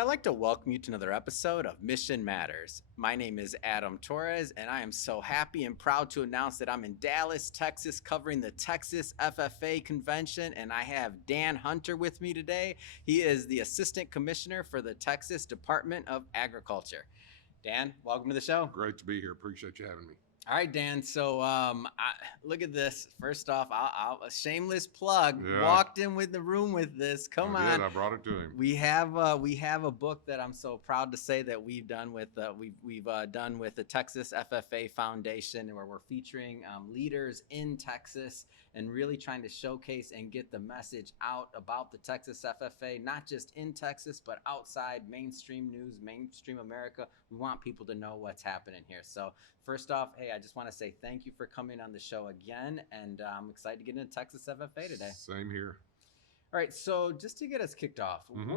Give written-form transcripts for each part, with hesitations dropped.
I'd like to welcome you to another episode of Mission Matters. My name is Adam Torres, and I am so happy and proud to announce that I'm in Dallas, Texas, covering the Texas FFA convention, and I have Dan Hunter with me today. He is the Assistant Commissioner for the Texas Department of Agriculture. Dan, welcome to the show. Great to be here. Appreciate you having me. All right, Dan. So look at this. First off, a shameless plug. Yeah. Walked in with the room with this. Come on. I brought it to him. We have a book that I'm so proud to say that we've done with we've done with the Texas FFA Foundation, where we're featuring leaders in Texas and really trying to showcase and get the message out about the Texas FFA, not just in Texas, but outside mainstream news, mainstream America. We want people to know what's happening here. So first off, hey, I just want to say thank you for coming on the show again, and I'm excited to get into Texas FFA today. Same here. All right, so just to get us kicked off, Mm-hmm.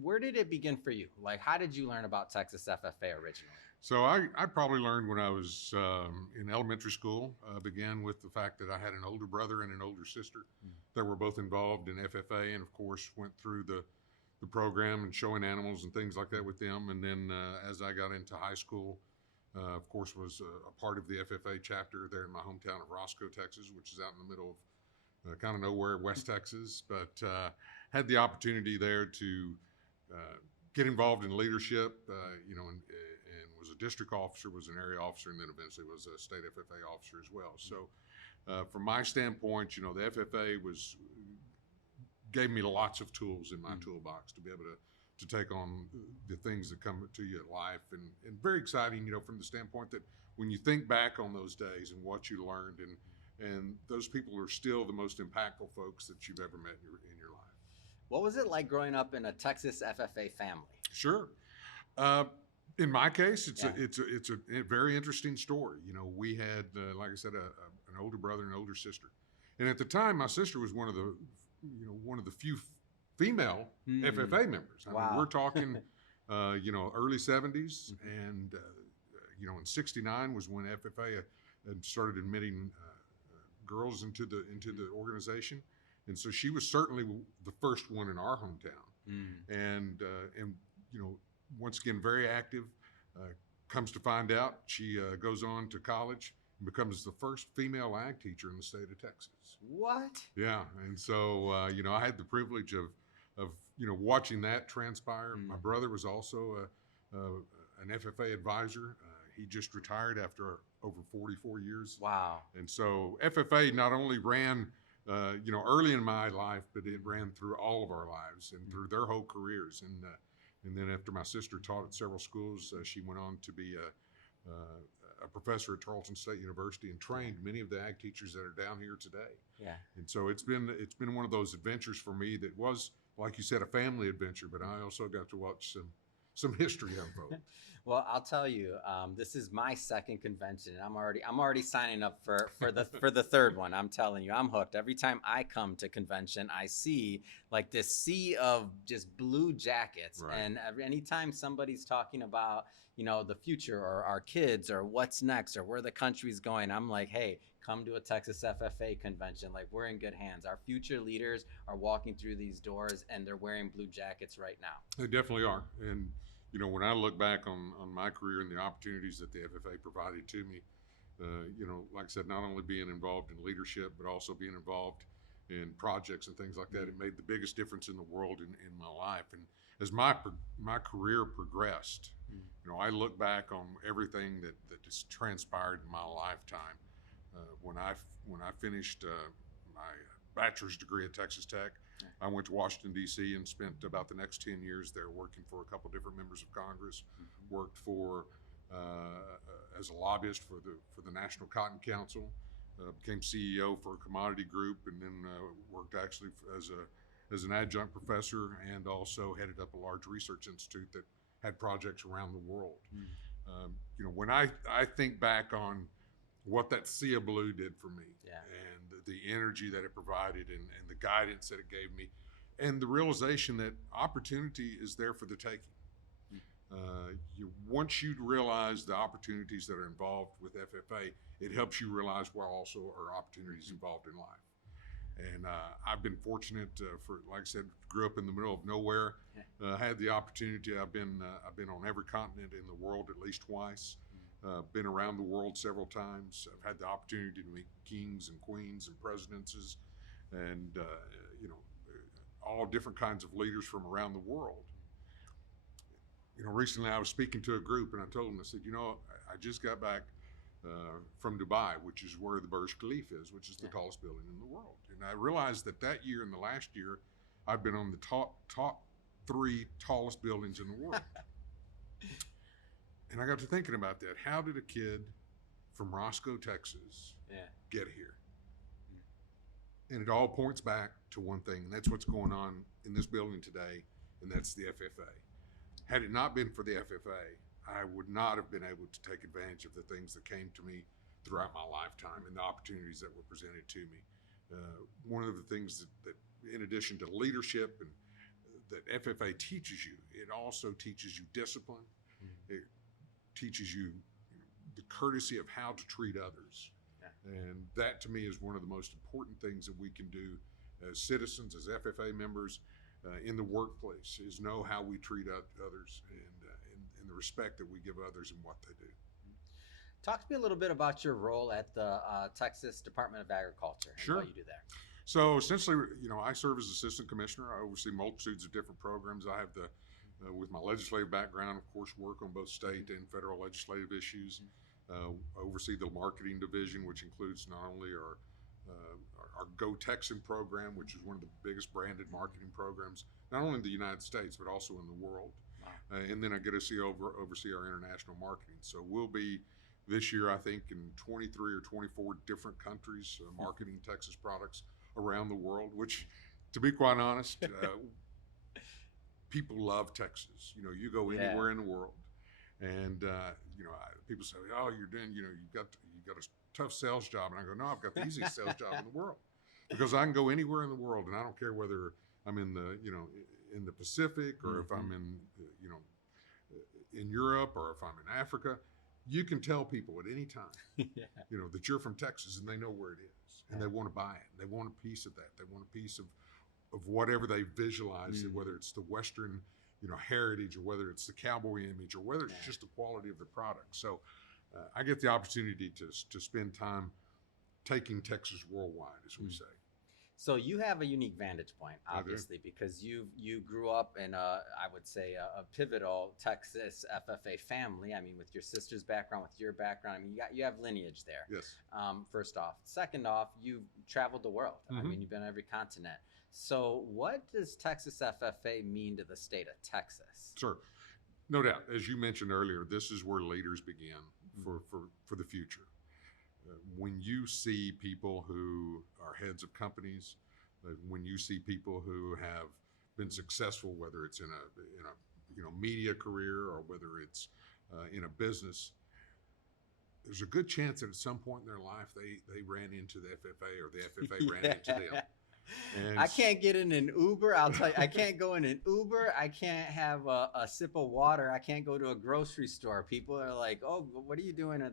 where did it begin for you? Like, how did you learn about Texas FFA originally? So I probably learned when I was in elementary school. Began with the fact that I had an older brother and an older sister that were both involved in FFA, and of course went through the program and showing animals and things like that with them. And then as I got into high school, of course, was a part of the FFA chapter there in my hometown of Roscoe, Texas, which is out in the middle of kind of nowhere, West Texas, but had the opportunity there to get involved in leadership, and was a district officer, was an area officer, and then eventually was a state FFA officer as well. So from my standpoint, the FFA gave me lots of tools in my toolbox to be able to take on the things that come to you at life, and very exciting, from the standpoint that when you think back on those days and what you learned, and those people are still the most impactful folks that you've ever met in your life. What was it like growing up in a Texas FFA family? Sure. In my case, it's a very interesting story. We had, like I said, an older brother and an older sister, and at the time, my sister was one of the few female FFA members. I mean, we're talking, early 70s, and in '69 was when FFA had started admitting girls into the organization, and so she was certainly the first one in our hometown, and once again very active. Comes to find out, she goes on to college and becomes the first female ag teacher in the state of Texas. What? Yeah, and so I had the privilege of watching that transpire. My brother was also an FFA advisor. He just retired after over 44 years. Wow. And so FFA not only ran, early in my life, but it ran through all of our lives and through their whole careers. And then after my sister taught at several schools, she went on to be a professor at Tarleton State University and trained many of the ag teachers that are down here today. Yeah. And so it's been one of those adventures for me that was, like you said, a family adventure, but I also got to watch some history unfold. Well, I'll tell you, this is my second convention, and I'm already signing up for the third one. I'm telling you, I'm hooked. Every time I come to convention, I see like this sea of just blue jackets, Right. and anytime somebody's talking about the future or our kids or what's next or where the country's going, I'm like, hey, come to a Texas FFA convention. Like, we're in good hands. Our future leaders are walking through these doors, and they're wearing blue jackets right now. They definitely are. And when I look back on my career and the opportunities that the FFA provided to me, like I said, not only being involved in leadership, but also being involved in projects and things like that, it made the biggest difference in the world in my life. And as my career progressed, I look back on everything that has transpired in my lifetime. When I finished my bachelor's degree at Texas Tech, I went to Washington, D.C. and spent about the next 10 years there working for a couple different members of Congress, worked for as a lobbyist for the National Cotton Council, became CEO for a commodity group, and then worked actually as an adjunct professor, and also headed up a large research institute that had projects around the world. When I think back on what that sea of blue did for me, and the energy that it provided, and the guidance that it gave me, and the realization that opportunity is there for the taking. Once you realize the opportunities that are involved with FFA, it helps you realize what also are opportunities involved in life. And I've been fortunate for, like I said, grew up in the middle of nowhere. Had the opportunity. I've been on every continent in the world at least twice. Been around the world several times. I've had the opportunity to meet kings and queens and presidents, and you know, all different kinds of leaders from around the world. You know, recently I was speaking to a group, and I told them, I said, you know, I just got back from Dubai, which is where the Burj Khalifa is, which is the tallest building in the world. And I realized that year and the last year, I've been on the top 3 tallest buildings in the world. And I got to thinking about that. How did a kid from Roscoe, Texas, get here? And it all points back to one thing, and that's what's going on in this building today, and that's the FFA. Had it not been for the FFA, I would not have been able to take advantage of the things that came to me throughout my lifetime and the opportunities that were presented to me. One of the things that in addition to leadership and that FFA teaches you, it also teaches you discipline. It teaches you the courtesy of how to treat others. And that to me is one of the most important things that we can do as citizens, as FFA members, in the workplace, is know how we treat others and the respect that we give others and what they do. Talk to me a little bit about your role at the Texas Department of Agriculture and what you do there. So essentially, you know, I serve as assistant commissioner. I oversee multitudes of different programs. I have with my legislative background, of course, work on both state and federal legislative issues. Oversee the marketing division, which includes not only our Go Texan program, which is one of the biggest branded marketing programs, not only in the United States, but also in the world. Wow. And then I get to oversee our international marketing. So we'll be this year, I think, in 23 or 24 different countries marketing Texas products around the world, which, to be quite honest, people love Texas. You know, you go anywhere in the world, and you know, people say, "Oh, you're doing, you know, you got a tough sales job," and I go, "No, I've got the easiest sales job in the world, because I can go anywhere in the world, and I don't care whether I'm in the, you know, in the Pacific, or if I'm in, you know, in Europe, or if I'm in Africa." You can tell people at any time, you know, that you're from Texas, and they know where it is, and they want to buy it. They want a piece of that. They want a piece of whatever they visualize, whether it's the Western, you know, heritage, or whether it's the cowboy image, or whether it's just the quality of the product. So I get the opportunity to spend time taking Texas worldwide, as we say. So you have a unique vantage point, obviously, because you grew up in I would say a pivotal Texas FFA family. I mean, with your sister's background, with your background, I mean, you have lineage there. Yes. First off. Second off, you've traveled the world. I mean, you've been on every continent. So what does Texas FFA mean to the state of Texas? Sure. No doubt. As you mentioned earlier, this is where leaders begin for the future. When you see people who are heads of companies, when you see people who have been successful, whether it's in a you know, media career, or whether it's in a business, there's a good chance that at some point in their life they ran into the FFA, or the FFA ran into them. And I can't get in an Uber. I'll tell you, I can't go in an Uber. I can't have a sip of water. I can't go to a grocery store. People are like, "Oh, what are you doing?" I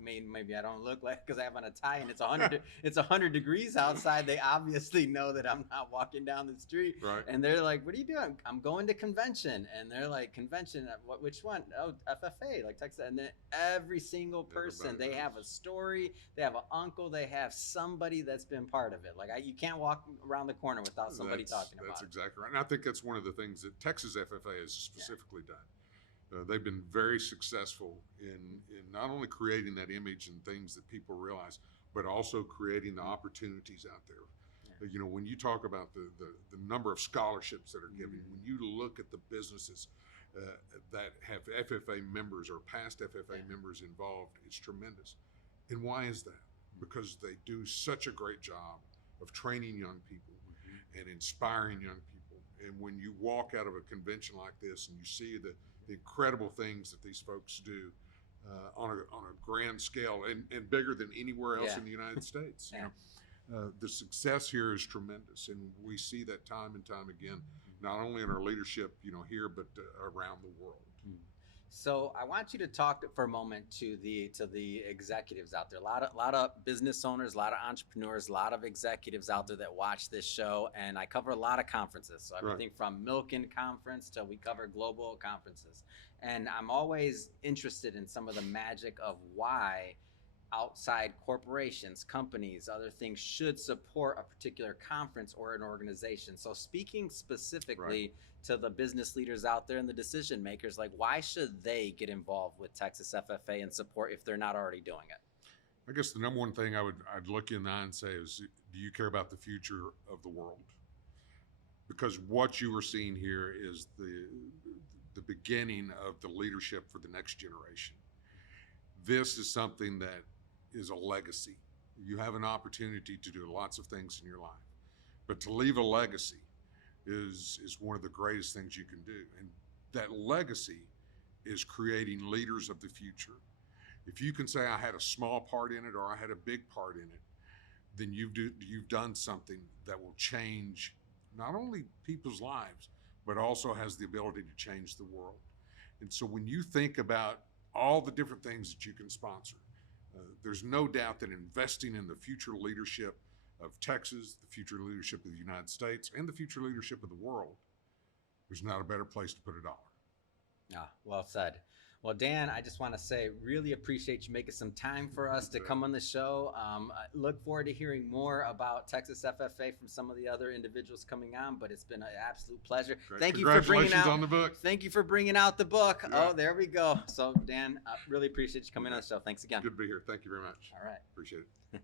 mean, maybe I don't look like, because I have on a tie and it's 100 degrees outside. They obviously know that I'm not walking down the street, right. And they're like, "What are you doing?" "I'm going to convention." And they're like, "Convention? Which one?" "Oh, FFA, like Texas." And then every single person, they have a story. They have an uncle. They have somebody that's been part of it. Like you can't walk around the corner without somebody talking about it. That's exactly right. And I think that's one of the things that Texas FFA has specifically done. They've been very successful in not only creating that image and things that people realize, but also creating the opportunities out there. You know, when you talk about the number of scholarships that are given, when you look at the businesses that have FFA members or past FFA members involved, it's tremendous. And why is that? Because they do such a great job of training young people and inspiring young people. And when you walk out of a convention like this and you see the incredible things that these folks do on a grand scale and bigger than anywhere else in the United States, you know, the success here is tremendous, and we see that time and time again, not only in our leadership, you know, here, but around the world. So I want you to talk for a moment to the executives out there. A lot of business owners, a lot of entrepreneurs, a lot of executives out there that watch this show, and I cover a lot of conferences. So everything from Milken Conference to we cover global conferences. And I'm always interested in some of the magic of why outside corporations, companies, other things should support a particular conference or an organization. So speaking specifically to the business leaders out there and the decision makers, like why should they get involved with Texas FFA and support if they're not already doing it? I guess the number one thing I'd look you in the eye and say is, do you care about the future of the world? Because what you are seeing here is the beginning of the leadership for the next generation. This is something that is a legacy. You have an opportunity to do lots of things in your life, but to leave a legacy is one of the greatest things you can do. And that legacy is creating leaders of the future. If you can say I had a small part in it or I had a big part in it, then you've done something that will change not only people's lives, but also has the ability to change the world. And so when you think about all the different things that you can sponsor, there's no doubt that investing in the future leadership of Texas, the future leadership of the United States, and the future leadership of the world, there's not a better place to put a dollar. Ah, well said. Well, Dan, I just want to say, really appreciate you making some time for us to come on the show. I look forward to hearing more about Texas FFA from some of the other individuals coming on, but it's been an absolute pleasure. Great. Thank you for bringing out on the book. Thank you for bringing out the book. Yeah. Oh, there we go. So, Dan, I really appreciate you coming on the show. Thanks again. Good to be here. Thank you very much. All right. Appreciate it.